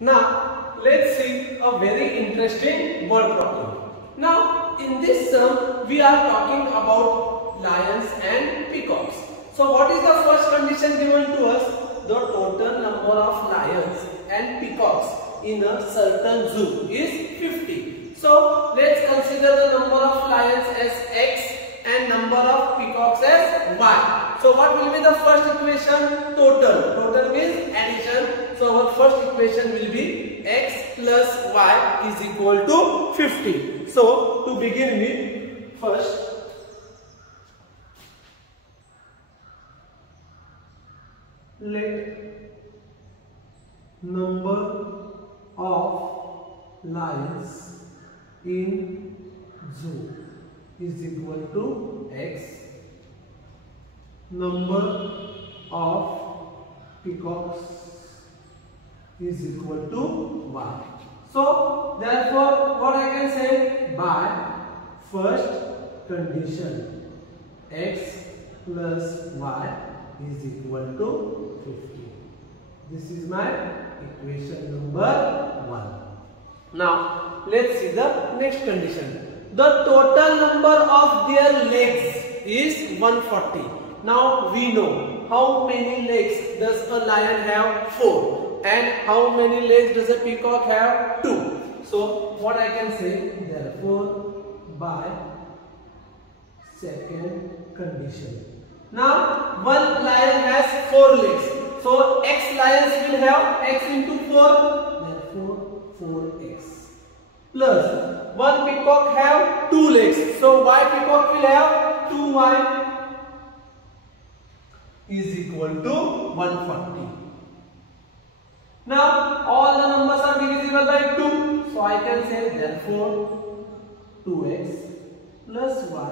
Now let's see a very interesting word problem. Now in this sum we are talking about lions and peacocks. So what is the first condition given to us? The total number of lions and peacocks in a certain zoo is 50. So let's consider the number of lions as x and number of peacocks as y. So what will be the first equation? Total. Total means addition. So our first equation will be x plus y is equal to 50. So to begin with, first let number of lions in zoo is equal to x, number of peacocks is equal to y. So therefore what I can say, by first condition x plus y is equal to 50. This is my equation number 1. Now let's see the next condition. The total number of their legs is 140. Now we know how many legs does a lion have? 4. And how many legs does a peacock have? 2. So what I can say, therefore by second condition. Now one lion has 4 legs. So x lions will have x into 4. Therefore 4x. Plus 1 peacock have 2 legs. So y peacock will have 2y is equal to 140. Now all the numbers are divisible by 2. So I can say therefore 2x plus y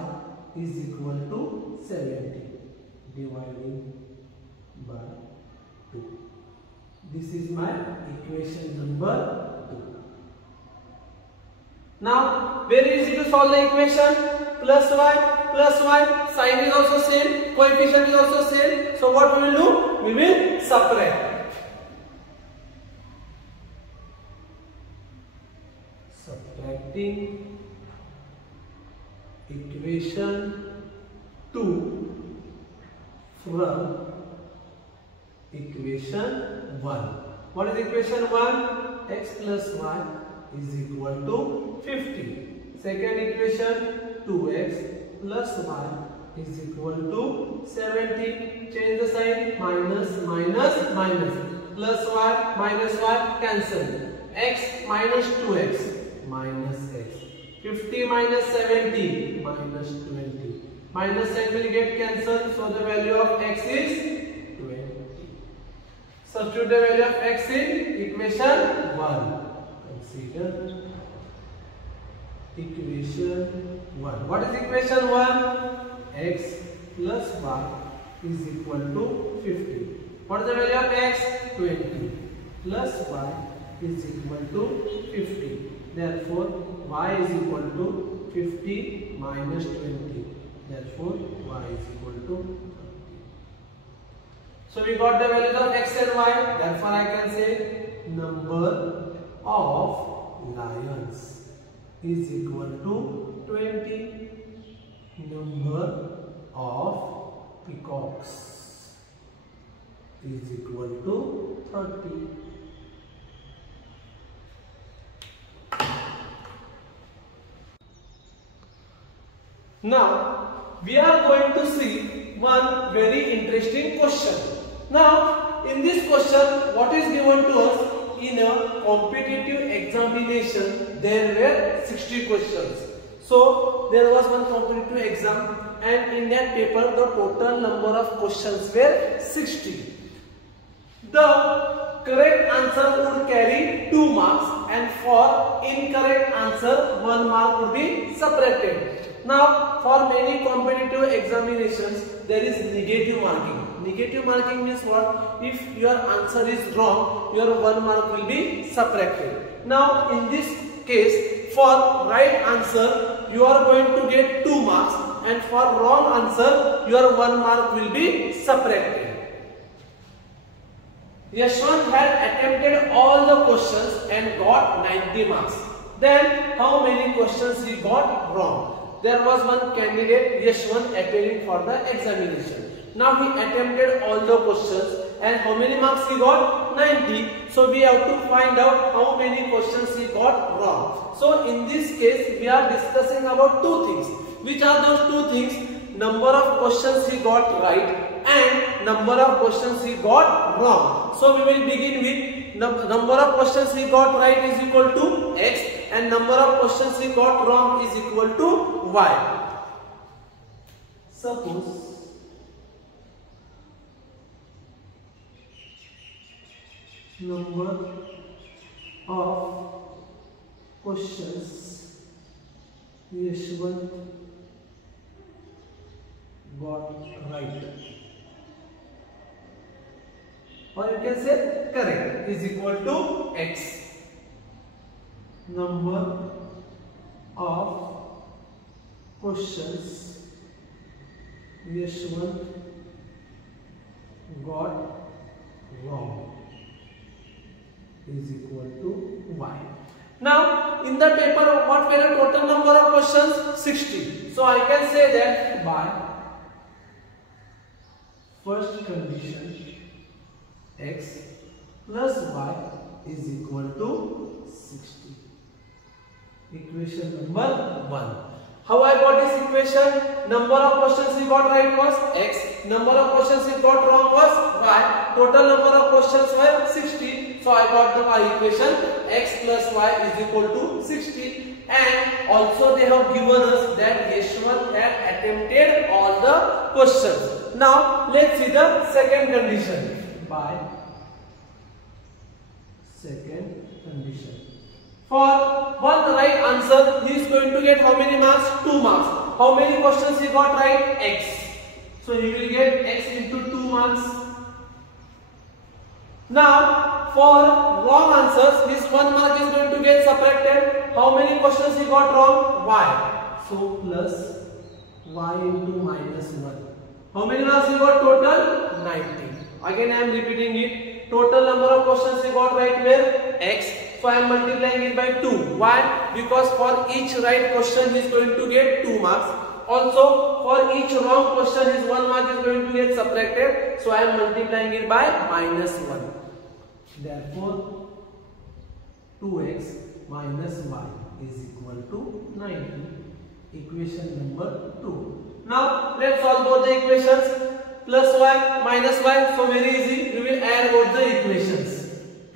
is equal to 70 dividing by 2. This is my equation number 2. Now very easy to solve the equation. Plus y, sign is also same, coefficient is also same. So what we will do? We will subtract. Subtracting equation 2 from equation 1. What is equation 1? X plus y is equal to 50. Second equation 2x plus y is equal to 70. Change the sign, minus minus minus. Plus y cancel. X minus 2x minus x. 50 minus 70 minus 20. Minus sign will get cancelled, so the value of x is 20. Substitute the value of x in equation 1. Consider equation 1. What is equation 1? X plus y is equal to 50. What is the value of x? 20. Plus y is equal to 50. Therefore y is equal to 50 minus 20. Therefore y is equal to 30. So we got the values of x and y. Therefore I can say number of lions is equal to 20. Number of peacocks is equal to 30. Now we are going to see one very interesting question. Now in this question, what is given to us? In a competitive examination, there were 60 questions. So there was one competitive exam, and in that paper the total number of questions were 60. The correct answer would carry 2 marks, and for incorrect answer 1 mark would be subtracted. Now for many competitive examinations there is negative marking. Negative marking means what? If your answer is wrong, your 1 mark will be subtracted. Now in this case, for right answer you are going to get 2 marks, and for wrong answer your 1 mark will be subtracted. Yashwant had attempted all the questions and got 90 marks. Then how many questions he got wrong? There was one candidate, Yashwant, appearing for the examination. Now he attempted all the questions and how many marks he got? 90. So we have to find out how many questions he got wrong. So in this case we are discussing about two things. Which are those two things? Number of questions he got right and number of questions he got wrong. So we will begin with number of questions he got right is equal to x and number of questions he got wrong is equal to y. Suppose number of questions Yashwant got right, or you can say correct, is equal to x. Number of questions Yashwant got wrong is equal to y. Now in the paper what were the total number of questions? 60. So I can say that by first condition x plus y is equal to 60. Equation number 1. How I got this equation? Number of questions he got right was x, number of questions he got wrong was y, total number of questions were 60. So I got the y equation, x plus y is equal to 60. And also they have given us that Yashwant had attempted all the questions. Now let's see the second condition. By second condition, for one right answer he is going to get how many marks? 2 marks. How many questions he got right? X. So he will get x into 2 marks. Now for wrong answers his 1 mark is going to get subtracted. How many questions he got wrong? Y. So plus y into minus 1. How many marks he got total? 90. Again I am repeating it. Total number of questions he got right were x. So I am multiplying it by 2. Why? Because for each right question he is going to get 2 marks. Also for each wrong question his 1 mark is going to get subtracted. So I am multiplying it by minus 1. Therefore 2x minus y is equal to 90. Equation number 2. Now let's solve both the equations. Plus y minus y. So very easy. We will add both the equations.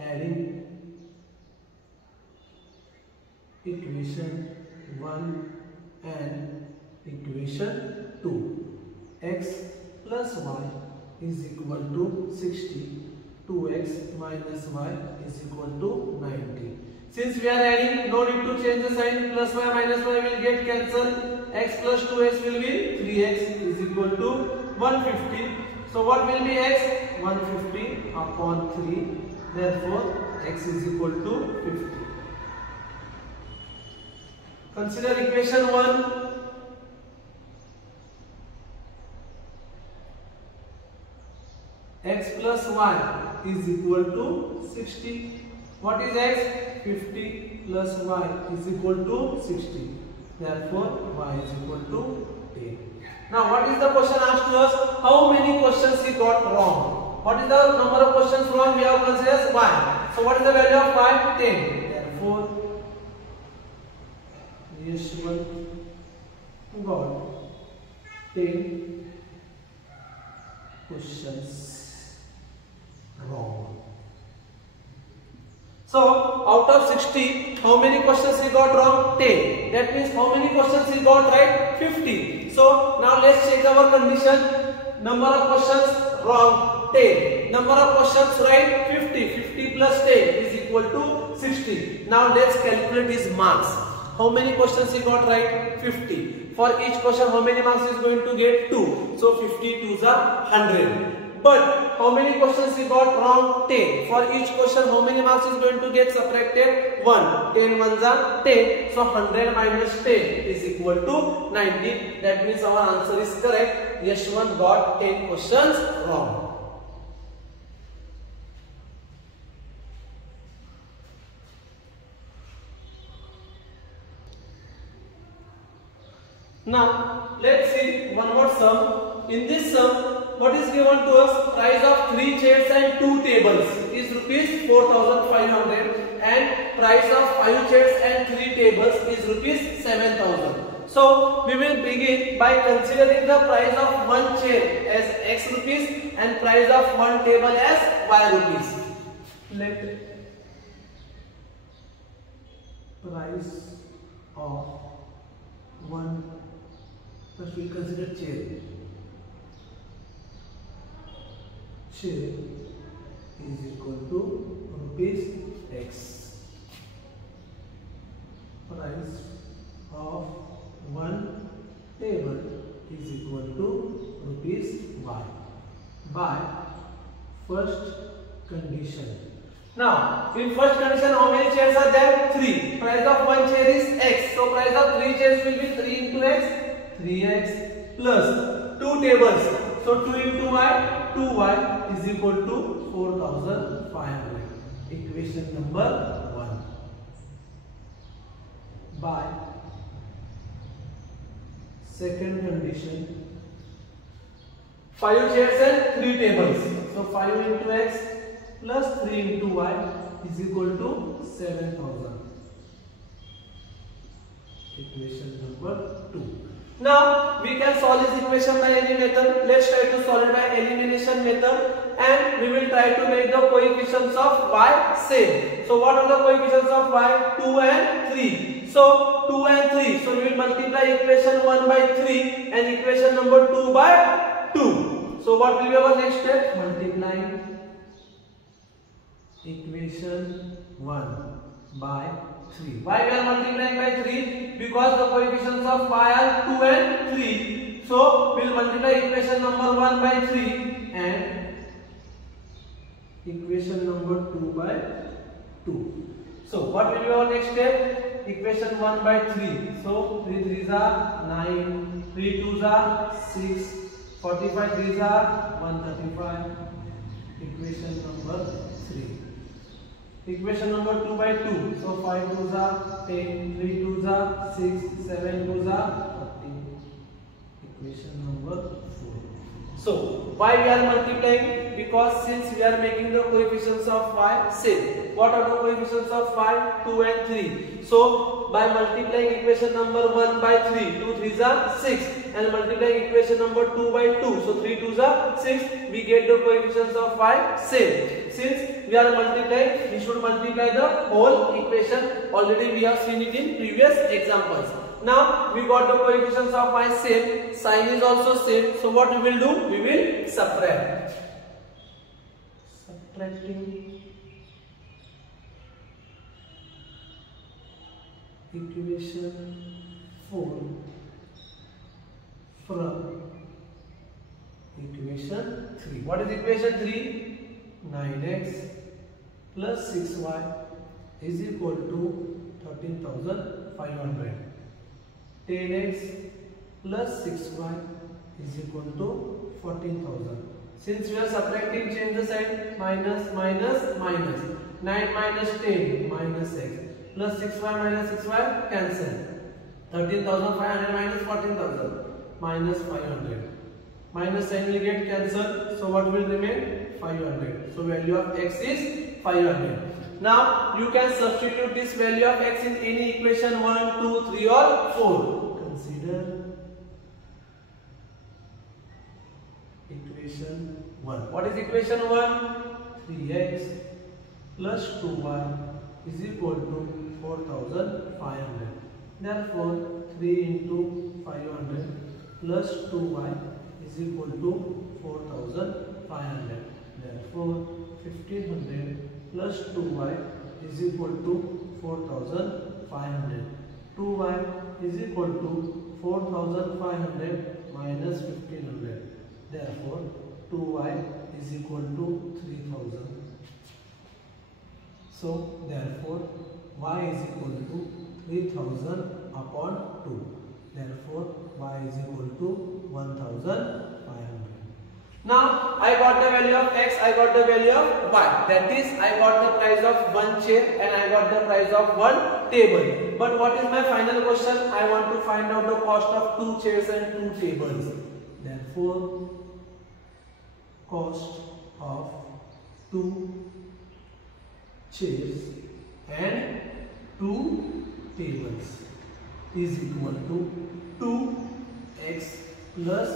Adding equation 1 and equation 2. X plus y is equal to 60. 2x minus y is equal to 90. Since we are adding, no need to change the sign. Plus y minus y will get cancelled. X plus 2x will be 3x is equal to 150. So what will be x? 150 upon 3. Therefore x is equal to 50. Consider equation 1. X plus y is equal to 60. What is x? 50 plus y is equal to 60. Therefore y is equal to 10. Now what is the question asked to us? How many questions he got wrong? What is the number of questions wrong? We have considered y. So what is the value of y? 10. Therefore Yashwant got 10 questions wrong. So out of 60, how many questions he got wrong? 10. That means how many questions he got right? 50. So now let's check our condition. Number of questions wrong 10. Number of questions right 50. 50 plus 10 is equal to 60. Now let's calculate his marks. How many questions he got right? 50. For each question how many marks he is going to get? 2. So 50 2s are 100. But how many questions he got wrong? 10. For each question how many marks is going to get subtracted? 1. 10 ones are 10. So 100 minus 10 is equal to 90. That means our answer is correct. Yashwant got 10 questions wrong. Now let's see one more sum. In this sum, what is given to us? Price of 3 chairs and 2 tables is rupees 4,500 and price of 5 chairs and 3 tables is rupees 7,000. So we will begin by considering the price of one chair as X rupees and price of one table as Y rupees. Let price of one, first we consider chair. Chair is equal to rupees X. Price of one table is equal to rupees Y by first condition. Now, in first condition, how many chairs are there? 3. Price of one chair is X. So, price of 3 chairs will be 3 into X, 3X plus 2 tables. So, 2 into Y, 2Y is equal to 4,500. Equation number 1. By second condition, 5 chairs and 3 tables. So 5 into X plus 3 into Y is equal to 7,000. Equation number 2. Now we can solve this equation by any method. Let's try to solve it by elimination method, and we will try to make the coefficients of Y same. So what are the coefficients of Y? 2 and 3. So 2 and 3. So we will multiply equation 1 by 3 and equation number 2 by 2. So what will be our next step? Multiplying equation 1 by 3. Why we are multiplying by 3? Because the coefficients of Y are 2 and 3. So we will multiply equation number 1 by 3 and equation number 2 by 2. So what will be our next step? Equation 1 by 3. So 3 3s are 9, 3 2s are 6, 45 3s are 135. Equation number 3. Equation number 2 by 2. So 5 2s are 10, 3 2s are 6, 7 2s are 30. Equation number 4. So why we are multiplying? Because since we are making the coefficients of Y same. What are the coefficients of Y? 2 and 3. So by multiplying equation number 1 by 3, 2 3s are 6, and multiplying equation number 2 by 2, so 3 2s are 6, we get the coefficients of Y same. Since we are multiplying, we should multiply the whole equation. Already we have seen it in previous examples. Now we got the coefficients of Y same, sign is also same. So what we will do? We will subtract. Subtracting equation 4 from equation 3. What is equation 3? 9x plus 6y is equal to 13,500. 10x plus 6y is equal to 14,000. Since we are subtracting, change the sign. Minus, minus, minus. 9 minus 10 minus x. Plus 6y minus 6y cancel. 13,500 minus 14,000 minus 500. Minus sign will get cancelled. So what will remain? 500. So value of x is 500. Now you can substitute this value of x in any equation 1, 2, 3 or 4. Consider equation 1. What is equation 1? 3x plus 2y is equal to 4,500. Therefore 3 into 500 plus 2y is equal to 4,500. Therefore 1500 plus 2y is equal to 4,500. 2y is equal to 4,500 minus 1500. Therefore 2y is equal to 3,000. So therefore y is equal to 3,000 upon 2. Therefore y is equal to 1,500. Now I got the value of x, I got the value of y. That is, I got the price of one chair and I got the price of one table. But what is my final question? I want to find out the cost of two chairs and two tables. Therefore, cost of two chairs and two tables is equal to 2x plus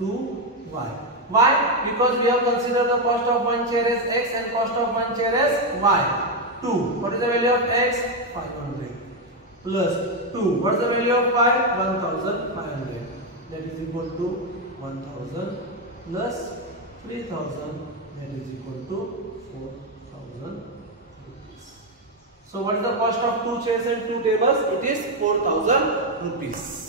2y. Why? Because we have considered the cost of one chair as x and cost of one chair as y. 2. What is the value of x? 500. Plus 2. What is the value of y? 1500. That is equal to 1000 plus 3000. That is equal to 4000 rupees. So what is the cost of two chairs and two tables? It is 4000 rupees.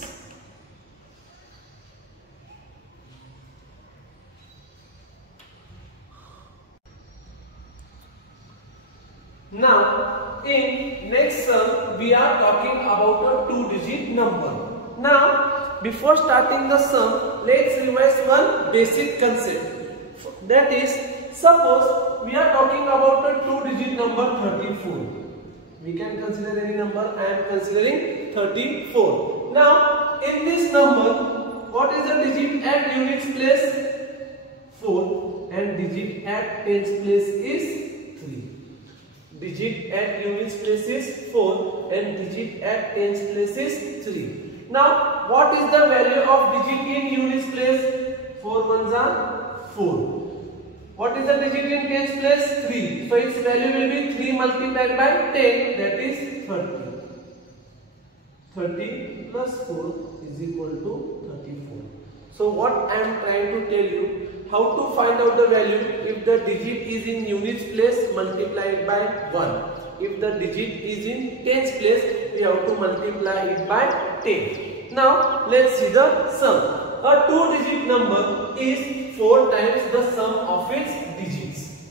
Now, in next sum, we are talking about a two-digit number. Now, before starting the sum, let's revise one basic concept. That is, suppose we are talking about a two-digit number 34. We can consider any number. I am considering 34. Now, in this number, what is the digit at units place? 4, and digit at tens place is 3. Digit at units place is 4 and digit at tens place is 3. Now, what is the value of digit in units place? 4 ones are 4. What is the digit in tens place? 3. So, its value will be 3 multiplied by 10, that is 30. 30 plus 4 is equal to 34. So, what I am trying to tell you, how to find out the value if the digit is in units place, multiplied by 1. If the digit is in tens place, we have to multiply it by 10. Now let's see the sum. A two-digit number is 4 times the sum of its digits.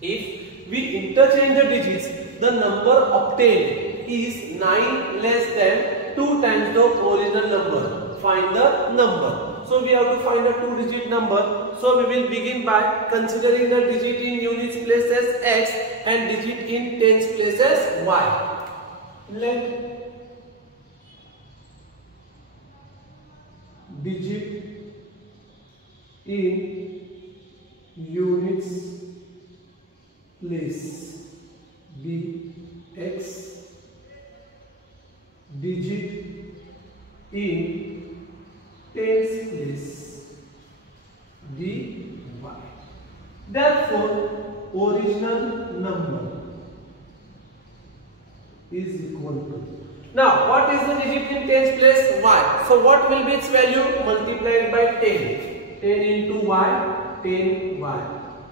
If we interchange the digits, the number obtained is 9 less than 2 times the original number. Find the number. So we have to find a two-digit number. So we will begin by considering the digit in units place as x and digit in tens place as y. Let digit in units place be x, digit in tens place be y. Therefore, original number is equal to. Now, what is the digit in tens place? Y. So, what will be its value? Multiplied by 10. 10 into y, 10y.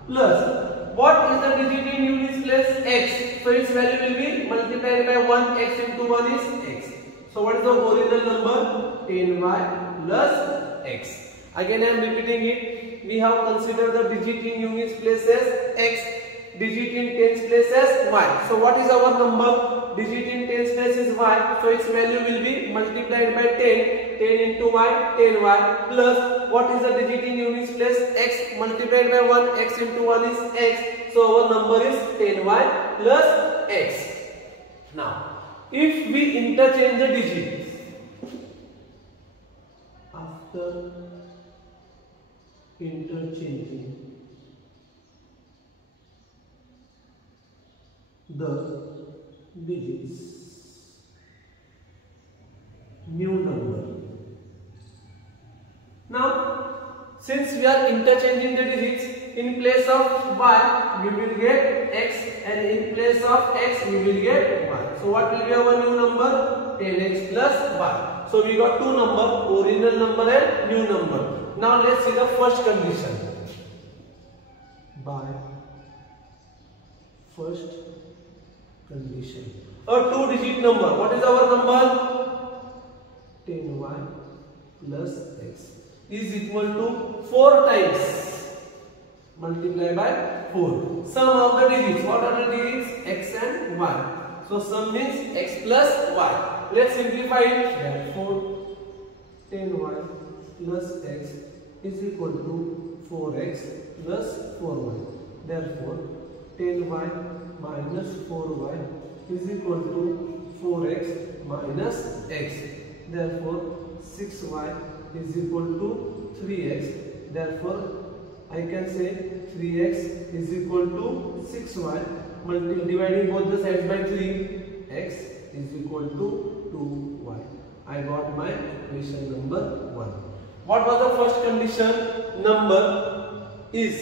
Plus, what is the digit in units place? X. So, its value will be multiplied by 1. X into 1 is x. So, what is the original number? 10y plus x. Again, I am repeating it. We have considered the digit in units place as x, digit in tens place as y. So, what is our number? Digit in tens place is y. So, its value will be multiplied by 10. 10 into y, 10y. Plus, what is the digit in units place? X multiplied by 1. X into 1 is x. So, our number is 10y plus x. Now, if we interchange the digits, after interchanging the digits, new number. Now, since we are interchanging the digits, in place of y, we will get x, and in place of x, we will get y. So, what will be our new number? 10x plus y. So, we got two numbers, original number and new number. Now, let's see the first condition. By first condition, a two-digit number. What is our number? 10y plus x is equal to 4 times multiply by 4. Sum of the digits. What are the digits? X and y. So sum means x plus y. Let's simplify it. Therefore, 10y plus x is equal to 4x plus 4y. Therefore 10y minus 4y is equal to 4x minus x. Therefore 6y is equal to 3x. Therefore I can say 3x is equal to 6y. Dividing both the sides by 3, x is equal to 2y. I got my equation number 1. What was the first condition? Number is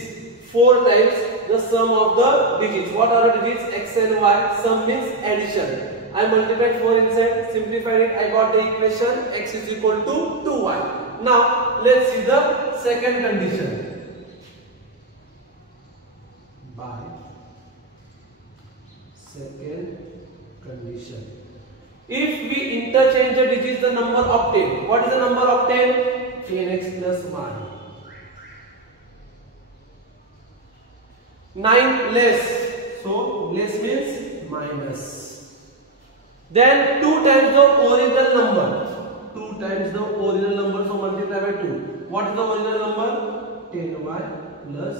4 times the sum of the digits. What are the digits? X and y. Sum means addition. I multiplied 4 inside, simplified it, I got the equation x is equal to 2y. Now let's see the second condition. By second condition, if we interchange the digits, the number obtained. What is the number obtained? 10x plus 1. 9 less. So less means minus. Then 2 times the original number. 2 times the original number. So multiply by 2. What is the original number? 10y plus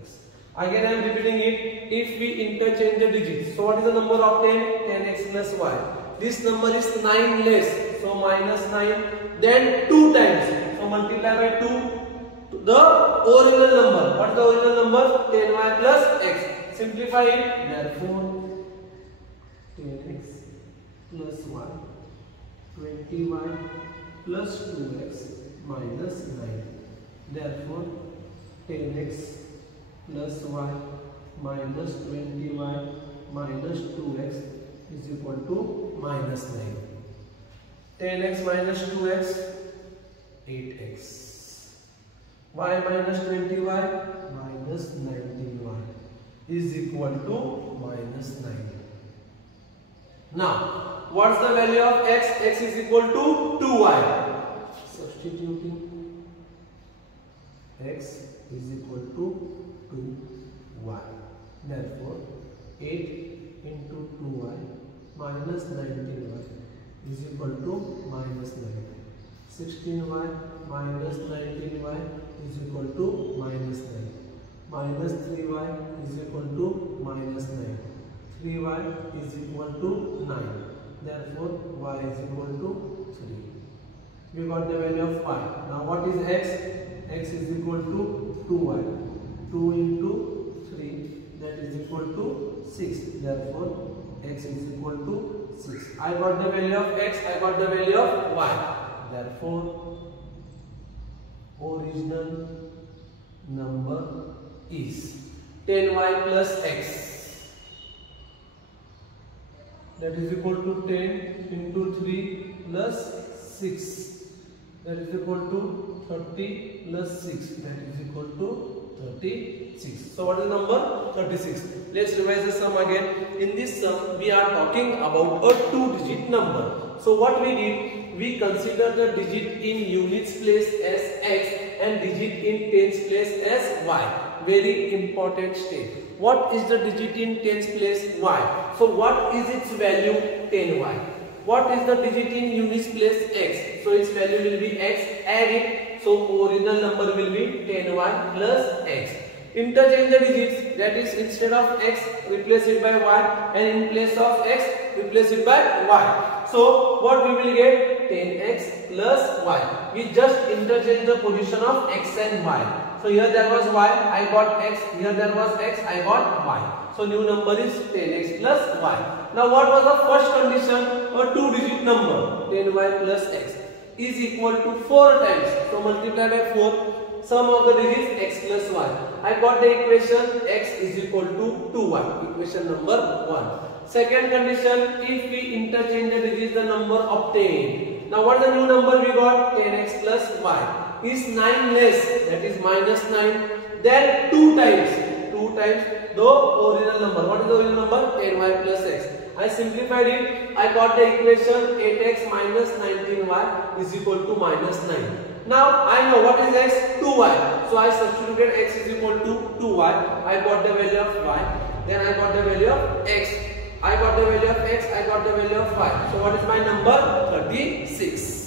x. Again I am repeating it. If we interchange the digits, so what is the number obtained? 10x plus y. This number is 9 less, so minus 9. Then 2 times, so multiply by 2 the original number. What is the original number? 10y plus x. Simplify it. Therefore 10x plus y, 20y plus 2x minus 9. Therefore 10x plus y minus 20y minus 2x is equal to minus 9. 10x minus 2x, 8x. Y minus 20y minus 19y is equal to minus 9. Now, what's the value of x? X is equal to 2y. Substituting x is equal to 2y. Therefore, 8 into 2y minus 19y is equal to minus 9. 16y minus 19y is equal to minus 9. Minus 3y is equal to minus 9. 3y is equal to 9. Therefore, y is equal to 3. We got the value of y. Now, what is x? X is equal to 2y. 2 into 3, that is equal to 6. Therefore, x is equal to 6. I got the value of x, I got the value of y. Therefore, original number is 10y plus x. That is equal to 10 into 3 plus 6. That is equal to 30 plus 6. That is equal to 36. So what is the number? 36. Let's revise the sum again. In this sum, we are talking about a 2-digit number. So what we did, we consider the digit in units place as x and digit in tens place as y. Very important step. What is the digit in tens place? Y. So what is its value? 10y. What is the digit in units place? X. So its value will be x. Add it. So original number will be 10y plus x. Interchange the digits, that is instead of x replace it by y and in place of x replace it by y. So what we will get? 10x plus y. We just interchange the position of x and y. So here there was y, I got x. Here there was x, I got y. So new number is 10x plus y. Now what was the first condition? A 2-digit number, 10y plus x is equal to 4 times. So multiply by 4. Sum of the digits x plus y. I got the equation x is equal to 2y. Equation number 1. Second condition, if we interchange the digits, the number obtained. Now what is the new number we got? 10x plus y. Is 9 less, that is minus 9. Then 2 times the original number. What is the original number? 10y plus x. I simplified it. I got the equation 8x minus 19y is equal to minus 9. Now I know what is x? 2y. So I substituted x is equal to 2y. I got the value of y. Then I got the value of x. I got the value of x. I got the value of y. So what is my number? 36.